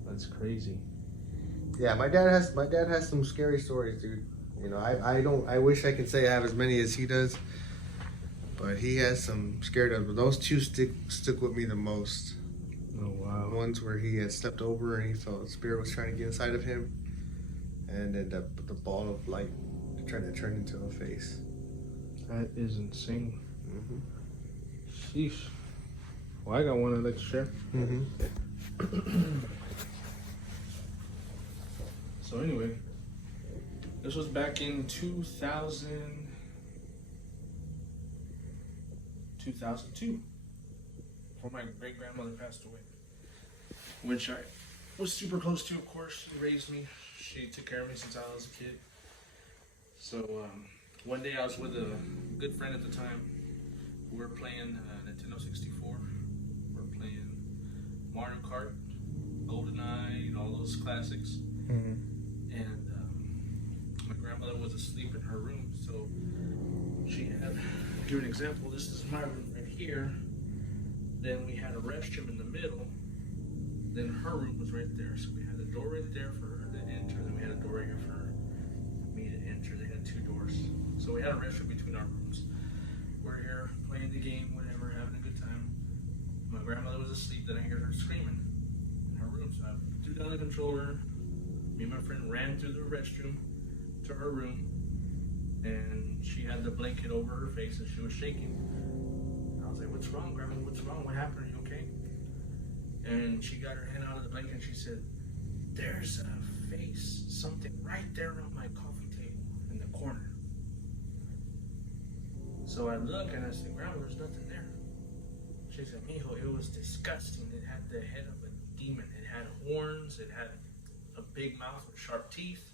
That's crazy. Yeah, my dad has some scary stories, dude. You know, I wish I could say I have as many as he does, but he has some scary ones. But those two stick with me the most. Oh wow. Ones where he had stepped over and he felt the spirit was trying to get inside of him, and then the ball of light trying to turn into a face. That is insane. Sheesh. Well, I got one I'd like to share. So anyway, this was back in 2002, before my great grandmother passed away, which I was super close to. Of course, she raised me. She took care of me since I was a kid. So one day I was with a good friend at the time. We were playing Nintendo 64. We were playing Mario Kart, GoldenEye, all those classics. And my grandmother was asleep in her room, so she had, to give an example, this is my room right here. Then we had a restroom in the middle. Then her room was right there. So we had a door right there for her to enter. Then we had a door right here for me to enter. They had two doors. So we had a restroom between our rooms. We're here playing the game, whatever, having a good time. My grandmother was asleep. Then I heard her screaming in her room. So I threw down the controller. Me and my friend ran through the restroom to her room, and she had the blanket over her face and she was shaking. I was like, what's wrong, Grandma? What's wrong? What happened? Are you okay? And she got her hand out of the blanket and she said, there's a face, something right there on my coffee table in the corner. So I look and I said, Grandma, there's nothing there. She said, Mijo, it was disgusting. It had the head of a demon. It had horns. It had a big mouth with sharp teeth.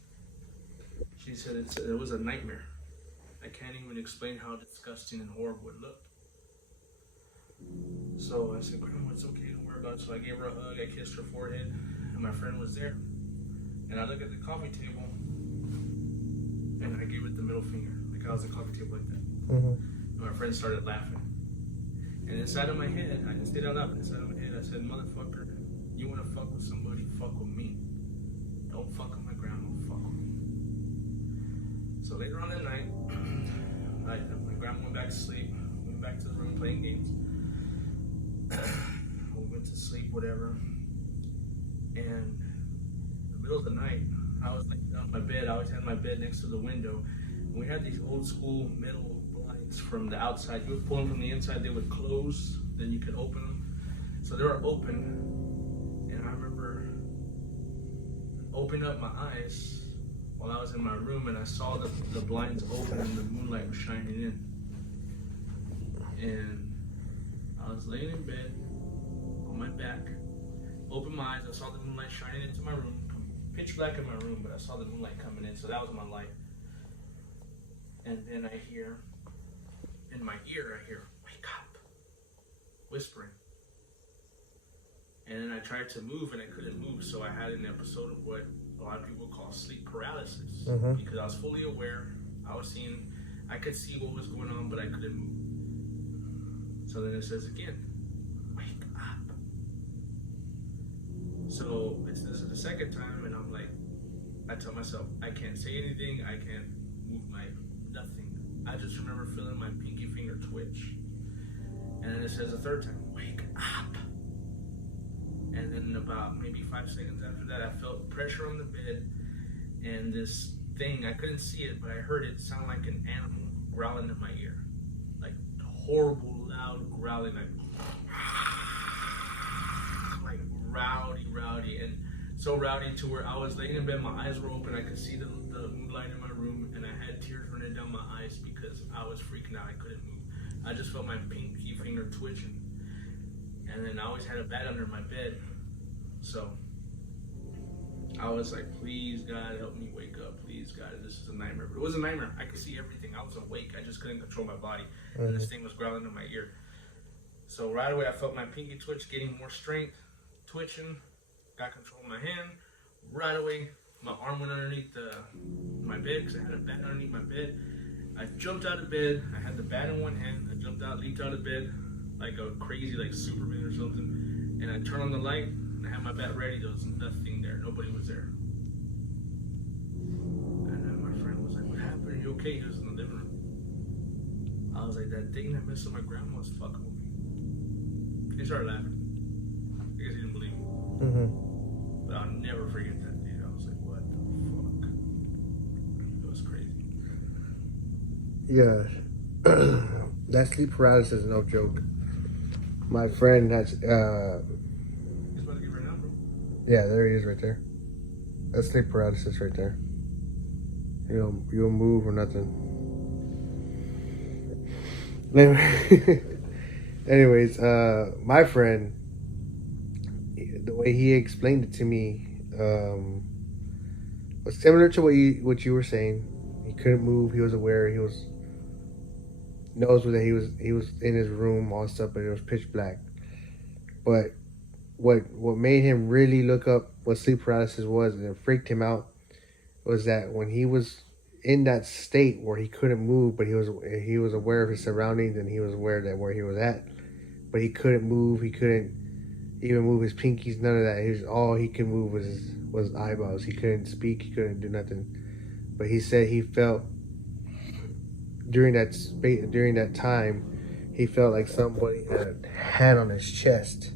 She said it was a nightmare. I can't even explain how disgusting and horrible it looked. So I said, Grandma, it's okay, don't worry about it. So I gave her a hug, I kissed her forehead, and my friend was there. And I look at the coffee table, and I gave it the middle finger. Like I was at the coffee table like that. And my friend started laughing. And inside of my head, I didn't say it out loud, but inside of my head I said, motherfucker, you wanna fuck with somebody, fuck with me. Don't fuck with my grandma, fuck with me. So later on that night, my grandma went back to sleep. We went back to the room playing games. We went to sleep, whatever. And in the middle of the night, I was laying down on my bed. I always had my bed next to the window. And we had these old school metal blinds from the outside. You would pull them from the inside, they would close, then you could open them. So they were open. And I remember opened up my eyes while I was in my room, and I saw the blinds open and the moonlight was shining in. And I was laying in bed on my back, opened my eyes, I saw the moonlight shining into my room, pitch black in my room, but I saw the moonlight coming in, so that was my light. And then I hear, in my ear, I hear, wake up, whispering. And then I tried to move and I couldn't move, so I had an episode of what a lot of people call sleep paralysis. Because I was fully aware, I could see what was going on, but I couldn't move. So then it says again, wake up. So this is the second time, and I'm like, I tell myself, I can't say anything, I can't move nothing. I just remember feeling my pinky finger twitch. And then it says a third time, wake up. And then about maybe 5 seconds after that, I felt pressure on the bed, and this thing, I couldn't see it, but I heard it sound like an animal growling in my ear. Like horrible, loud growling, like rowdy, and so rowdy to where I was laying in bed, my eyes were open, I could see the moonlight in my room, and I had tears running down my eyes because I was freaking out, I couldn't move. I just felt my pinky finger twitching. And then I always had a bat under my bed. So I was like, please God, help me wake up. Please God, this is a nightmare. But it was a nightmare. I could see everything. I was awake. I just couldn't control my body. And this thing was growling in my ear. So right away I felt my pinky twitch, getting more strength, twitching, got control of my hand. Right away my arm went underneath my bed because I had a bat underneath my bed. I jumped out of bed. I had the bat in one hand. I jumped out, leaped out of bed like a crazy, like Superman or something. And I turned on the light and I had my bat ready. There was nothing there. Nobody was there. And then my friend was like, what happened? Are you okay? He was in the living room. I was like, that thing that messed up my grandma was fucking with me. He started laughing. I guess he didn't believe me. Mm-hmm. But I'll never forget that, dude. I was like, what the fuck? It was crazy. Yeah. That sleep paralysis is no joke. My friend has He's about to get right now, bro. yeah, there he is right there. That's sleep paralysis right there. You don't move or nothing. Anyways, my friend, the way he explained it to me, was similar to what you were saying. He couldn't move. He was aware. He knows that he was in his room, all stuff, but it was pitch black. But what made him really look up what sleep paralysis was, and it freaked him out, was that when he was in that state where he couldn't move, but he was aware of his surroundings, and he was aware that where he was at, but he couldn't move. He couldn't even move his pinkies. None of that. All he could move was his eyeballs. He couldn't speak. He couldn't do nothing. But he said he felt during that time, he felt like somebody had a hand on his chest,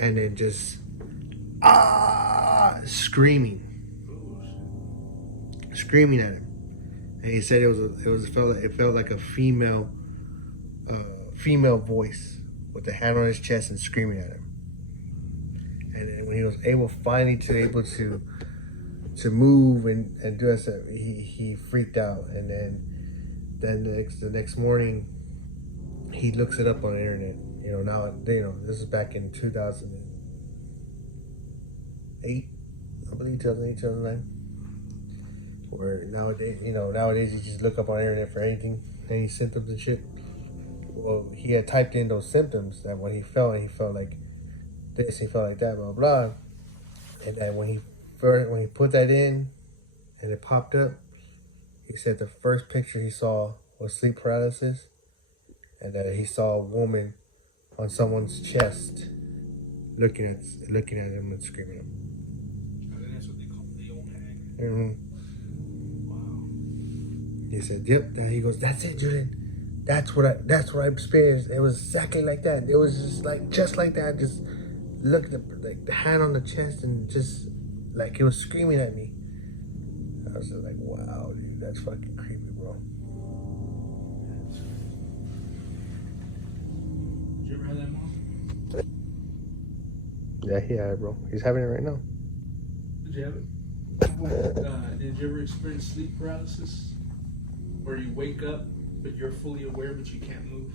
and then just screaming at him. And he said it felt like a female voice with a hand on his chest and screaming at him. And then when he was finally able to move and do that, he freaked out. And then the next morning, he looks it up on the internet. This is back in 2008, I believe, 2008, 2009. Where nowadays you just look up on the internet for anything, any symptoms and shit. Well, he had typed in those symptoms that when he felt like this, he felt like that, blah blah. And then when he put that in, and it popped up, he said the first picture he saw was sleep paralysis, and that he saw a woman on someone's chest, looking at him and screaming at him. I think that's what they call the old hag. Mm-hmm. Wow. He said, "Yep." He goes, "That's it, Julian. That's what I experienced. It was exactly like that. It was just like that. Just looked at the hand on the chest, and just like it was screaming at me." I was just like, "Wow, dude, that's fucking creepy, bro." Did you ever have that, Mom? Yeah, he had it, bro. He's having it right now. Did you have it? Did you ever experience sleep paralysis? Where you wake up, but you're fully aware, but you can't move?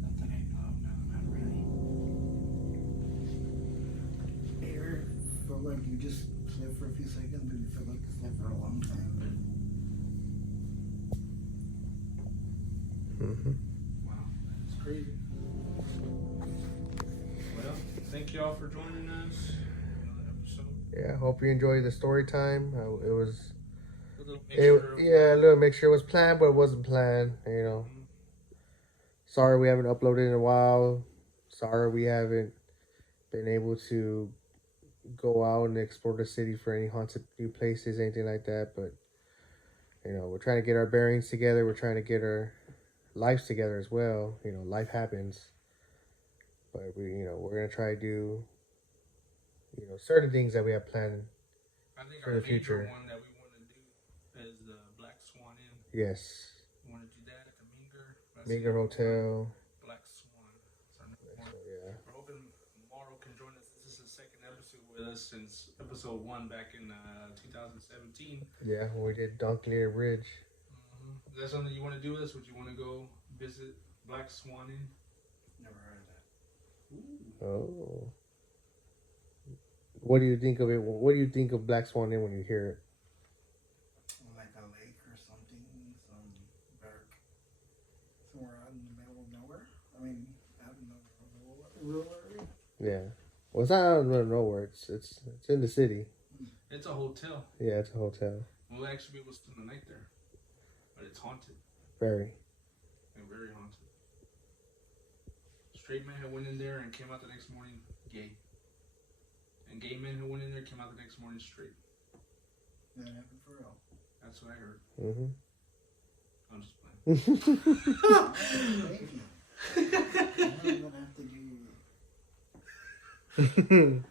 Not that I know of, no, not really. You ever feel like you just slept for a few seconds, but you feel like you slept for a long time? Mm-hmm. Wow, that's crazy. Well, thank y'all for joining us. Another episode. Yeah, hope you enjoyed the story time. It was. A little mixture A little mixture. It was planned, but it wasn't planned. Sorry we haven't uploaded in a while. Sorry we haven't been able to go out and explore the city for any haunted new places, anything like that. But we're trying to get our bearings together. We're trying to get our lives together as well. Life happens, but we're gonna try to do certain things that we have planned I think for our the major future. one that we want to do is the Black Swan Inn. Yes, We want to do that at the Meager. That's Meager the Hotel. Black Swan. That's our next one. Yeah. We're hoping Mauro can join us. This is the second episode with us since episode 1 back in 2017. Yeah, when we did Donkey Ridge. Is that something you want to do with us? Would you want to go visit Black Swan Inn? Never heard of that. Oh. What do you think of it? What do you think of Black Swan Inn when you hear it? Like a lake or something, some dark, somewhere out in the middle of nowhere. I mean, out in the rural area. Yeah. Well, it's not out in the middle of nowhere. It's in the city. It's a hotel. Yeah, it's a hotel. We'll actually be able to spend the night there, but it's haunted. Very. And very haunted. Straight men who went in there and came out the next morning gay. And gay men who went in there came out the next morning straight. That happened for real. That's what I heard. Mm-hmm. I'm just playing. Thank you. I'm gonna have to do.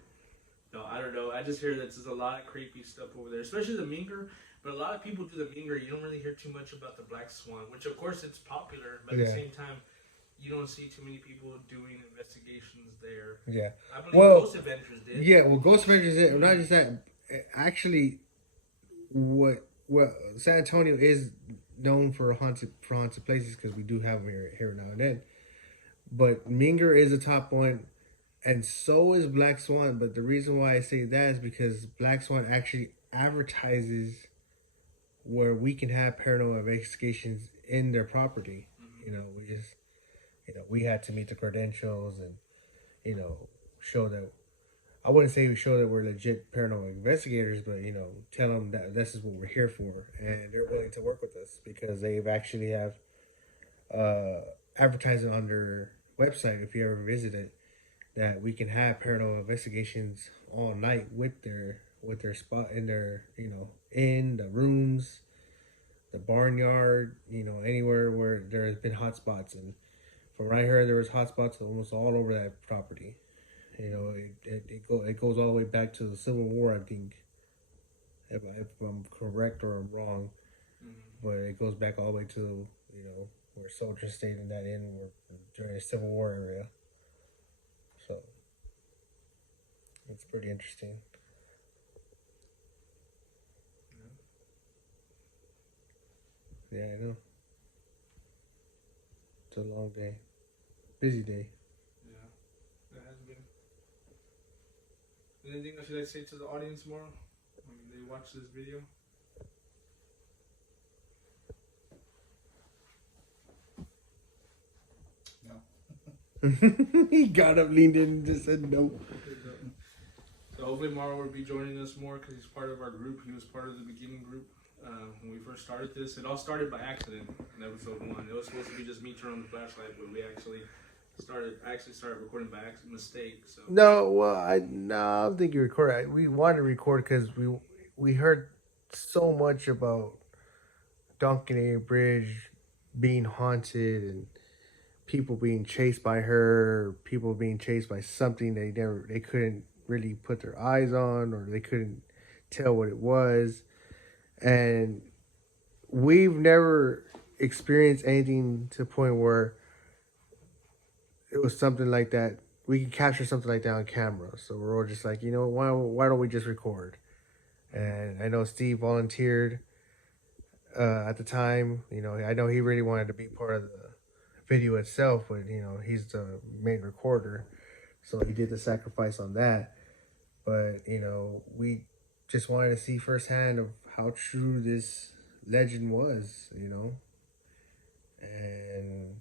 No, I don't know. I just hear that there's a lot of creepy stuff over there, especially the Minger. But a lot of people do the Minger. You don't really hear too much about the Black Swan, which of course it's popular, but at the same time, you don't see too many people doing investigations there. Yeah. I believe Well, Ghost Adventures did. Yeah, well, Ghost Adventures did. Not just that. Actually, what San Antonio is known for haunted places because we do have them here now and then. But Minger is a top one, and so is Black Swan. But the reason why I say that is because Black Swan actually advertises where we can have paranormal investigations in their property. You know, we had to meet the credentials and, show that, I wouldn't say we show that we're legit paranormal investigators, but, tell them that this is what we're here for. And they're willing to work with us because they've actually have advertising on their website, if you ever visit it, that we can have paranormal investigations all night with their spot in their, in the rooms, the barnyard, anywhere where there has been hot spots. And from what I heard, there was hot spots almost all over that property. It goes all the way back to the Civil War, I think, if I'm correct or I'm wrong. But it goes back all the way to, where soldiers stayed in that inn during the Civil War area. So it's pretty interesting. Yeah, I know. It's a long day. Busy day. Yeah, that has been. Anything else you'd like to say to the audience tomorrow when they watch this video? He got up, leaned in, and just said no. So hopefully Mauro will be joining us more because he's part of our group. He was part of the beginning group when we first started this. It all started by accident in episode 1. It was supposed to be just me turning on the flashlight, but we actually started recording by mistake. So No, well, I don't think you recorded. We wanted to record because we heard so much about Duncan Bridge being haunted and people being chased by her, people being chased by something they couldn't really put their eyes on, or they couldn't tell what it was. And we've never experienced anything to the point where it was something like that. We could capture something like that on camera. So we're all just like, why don't we just record? And I know Steve volunteered at the time. I know he really wanted to be part of the video itself, but he's the main recorder, so he did the sacrifice on that. But we just wanted to see firsthand of how true this legend was, and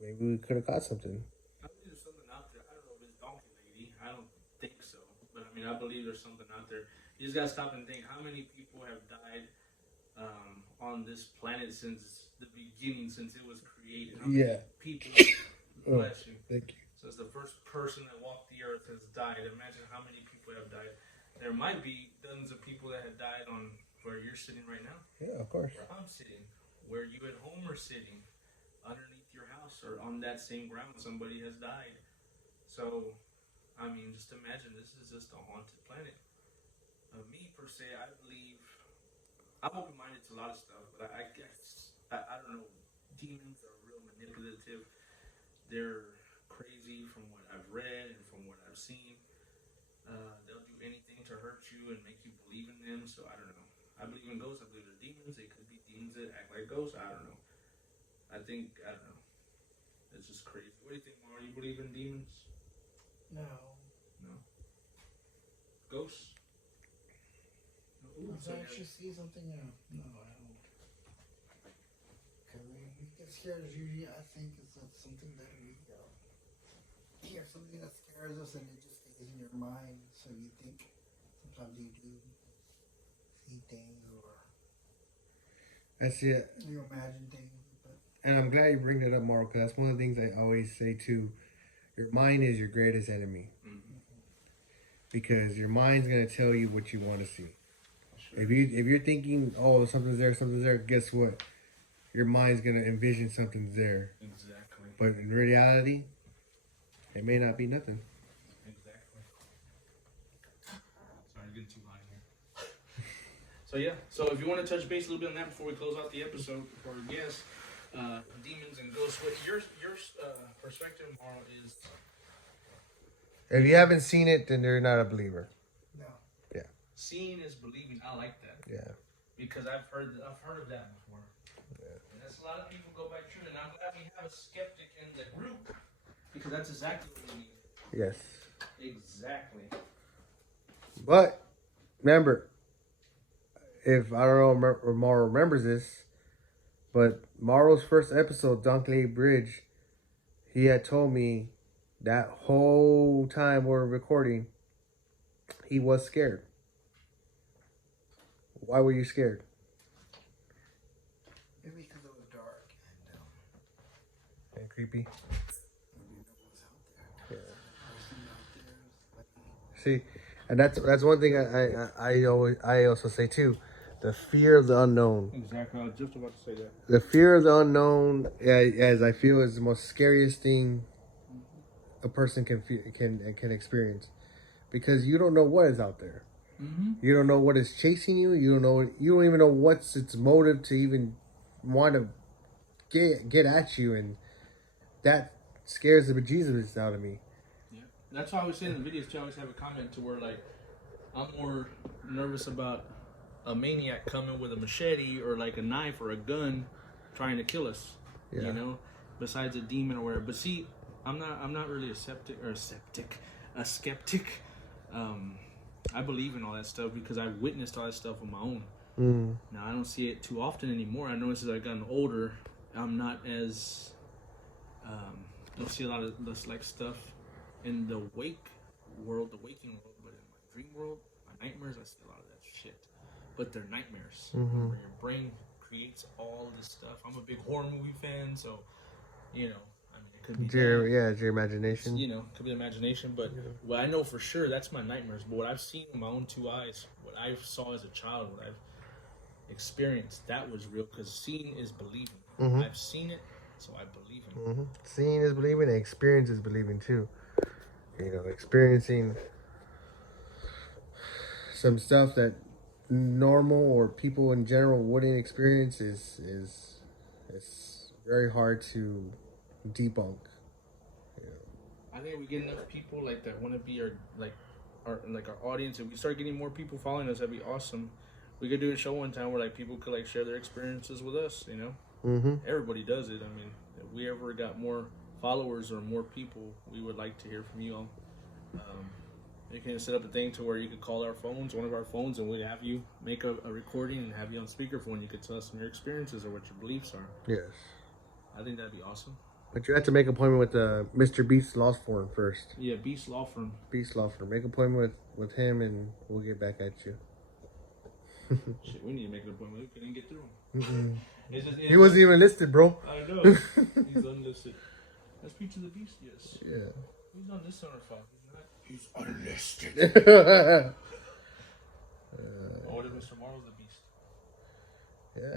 maybe we could have caught something. I believe there's something out there. I don't know if it's Donkey Lady. I don't think so, but I believe there's something out there. You just gotta stop and think how many people have died on this planet since the beginning, since it was created. How many people, bless you. Thank you. Since the first person that walked the earth has died. Imagine how many people have died. There might be dozens of people that had died on where you're sitting right now. Yeah, of course. Where I'm sitting, where you at home are sitting, underneath your house or on that same ground, somebody has died. So, just imagine this is just a haunted planet. Me per se, I believe. I'm open-minded to a lot of stuff, but I guess, I don't know, demons are real manipulative. They're crazy from what I've read and from what I've seen. They'll do anything to hurt you and make you believe in them, so I don't know. I believe in ghosts, I believe they're demons. They could be demons that act like ghosts, I don't know. I don't know. It's just crazy. What do you think, Mauro? You believe in demons? No. No. Ghosts? Ooh, If so I yeah. actually see something, no, I don't. Because we get scared, usually I think it's something that we hear something that scares us and it just stays in your mind. So you think sometimes you do see things or That's it. you imagine things. But And I'm glad you bring that up, Mauro, because that's one of the things I always say too. Your mind is your greatest enemy. Because your mind's gonna tell you what you want to see. If you're thinking, oh, something's there, guess what? Your mind's gonna envision something's there. Exactly. But in reality, it may not be nothing. Exactly. Sorry, I'm getting too hot here. So yeah. So if you want to touch base a little bit on that before we close out the episode, for our guests, demons and ghosts, what your perspective, Mauro, is. If you haven't seen it, then you're not a believer. no. Yeah. Seeing is believing. I like that. Yeah. Because I've heard of that before. Yeah. And that's a lot of people go by true, and I'm glad we have a skeptic in the group because that's exactly what we need. Yes. Exactly. But remember, if I don't know if Mauro remembers this, but Mauro's first episode, Donkey Bridge, he had told me that whole time we're recording, he was scared. Why were you scared? Maybe because it was dark and And creepy. maybe no one's out there. Yeah. See, and that's one thing I also say too, the fear of the unknown. Exactly. I was just about to say that. The fear of the unknown, as I feel, is the most scariest thing a person can experience, because you don't know what is out there. Mm-hmm. You don't know what is chasing you. You don't even know what's its motive to even want to get at you, and that scares the bejesus out of me. Yeah. That's why I always say in the videos too. I always have a comment to where like I'm more nervous about a maniac coming with a machete or like a knife or a gun trying to kill us. Yeah. You know, besides a demon or whatever. But see, I'm not really a skeptic. I believe in all that stuff because I witnessed all that stuff on my own. Mm. Now I don't see it too often anymore. I noticed as I've gotten older, I'm not as don't see a lot of this like stuff in the waking world, but in my dream world, my nightmares, I see a lot of that shit. But they're nightmares Mm-hmm. where your brain creates all this stuff. I'm a big horror movie fan, so you know. It could be It's your imagination. you know, it could be imagination, but what I know for sure, that's my nightmares. But what I've seen with my own two eyes, what I saw as a child, what I've experienced, that was real. Because seeing is believing. Mm-hmm. I've seen it, so I believe in it. Mm-hmm. Seeing is believing, and experience is believing too. You know, experiencing some stuff that normal or people in general wouldn't experience is very hard to debunk. You know. I think we get enough people like that want to be our audience. If we start getting more people following us, that'd be awesome. We could do a show one time where like people could like share their experiences with us. You know, Mm-hmm. everybody does it. I mean, if we ever got more followers or more people, we would like to hear from you all. You can set up a thing to where you could call our phones, one of our phones, and we'd have you make a recording and have you on speakerphone. You could tell us some of your experiences or what your beliefs are. Yes. I think that'd be awesome. But you have to make an appointment with Mr. Beast Law Firm first. Yeah, Beast Law Firm. Beast Law Firm. Make an appointment with him, and we'll get back at you. Shit, we need to make an appointment. We couldn't get through him. Mm-mm. It's just, He wasn't even listed, bro. I know. He's unlisted. Let's speak to the Beast, yes. Yeah. He's on this center file. He's unlisted. Yeah, Oh, what if Mr. Marvel's the Beast?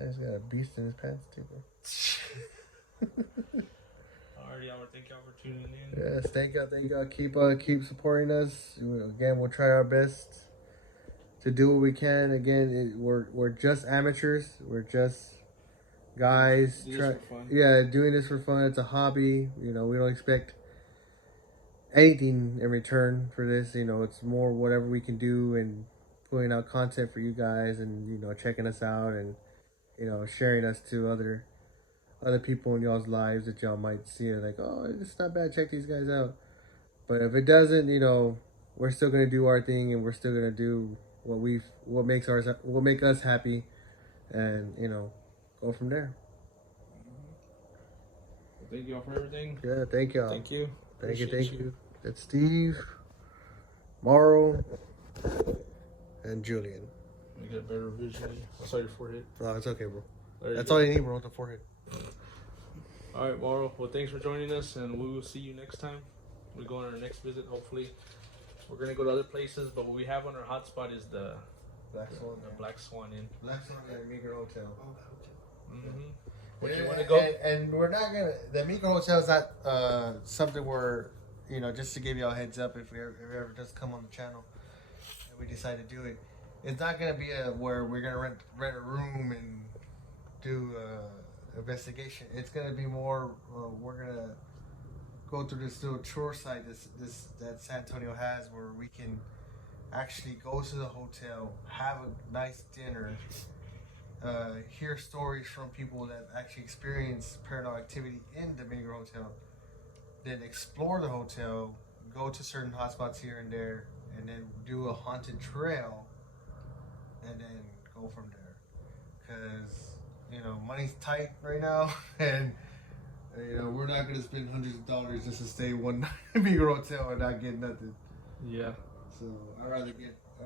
he's got a beast in his pants too, bro. Alrighty, I want to thank y'all for tuning in. Yes, thank y'all. Keep supporting us. Again, we'll try our best to do what we can. Again, we're just amateurs. We're just guys. Do this for fun. Yeah, doing this for fun. It's a hobby. You know, we don't expect anything in return for this. You know, it's more whatever we can do and putting out content for you guys, and you know, checking us out and you know, sharing us to other people in y'all's lives that y'all might see it like, oh, it's not bad, check these guys out. But if it doesn't, you know, we're still gonna do our thing, and we're still gonna do what makes us happy, and you know, go from there. Well, thank you all for everything. Yeah, thank y'all. Thank you. Thank you. Appreciate you. That's Steve, Mauro, and Julian. You get a better vision. I saw your forehead. Oh, it's okay, bro. There That's you all go. you need, bro. The forehead. All right, Mauro. Well, thanks for joining us, and we will see you next time. We go on our next visit. Hopefully, we're gonna go to other places, but what we have on our hotspot is the Black Swan. Black Swan Inn. Black Swan and Migros Hotel. Mm-hmm. Would you want to go? And we're not gonna. The Migros Hotel is not something where, you know, just to give y'all a heads up, if it ever does come on the channel, and we decide to do it, it's not gonna be where we're gonna rent a room and do investigation. It's gonna be more. We're gonna go through this little tour site that San Antonio has, where we can actually go to the hotel, have a nice dinner, hear stories from people that actually experience paranormal activity in the Migros Hotel, then explore the hotel, go to certain hotspots here and there, and then do a haunted trail, and then go from there. Because, you know, money's tight right now, and you know, we're not gonna spend hundreds of dollars just to stay one night in Migros Hotel and not get nothing. Yeah. So I'd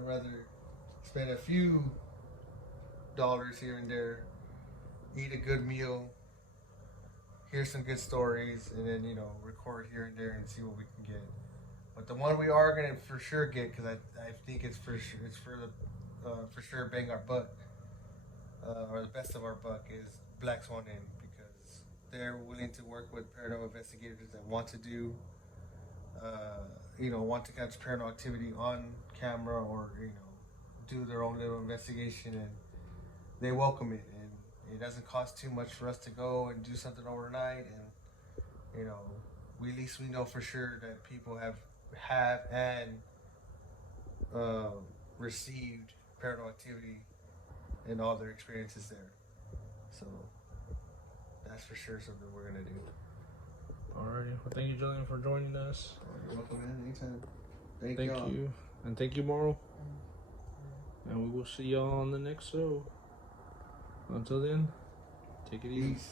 rather spend a few dollars here and there, eat a good meal, hear some good stories, and then, you know, record here and there and see what we can get. But the one we are gonna for sure get, because I think it's for sure bang our buck, or the best of our buck, is Black Swan Inn, because they're willing to work with paranormal investigators that want to do, you know, want to catch paranormal activity on camera, or, you know, do their own little investigation, and they welcome it, and it doesn't cost too much for us to go and do something overnight, and, you know, at least we know for sure that people have and received paranormal activity and all their experiences there. So that's for sure something we're gonna do. Alrighty. Well, thank you, Julian, for joining us. You're welcome, man. Anytime. Thank y'all. you. And thank you, Mauro. And we will see y'all on the next show. Until then, take it easy. Peace.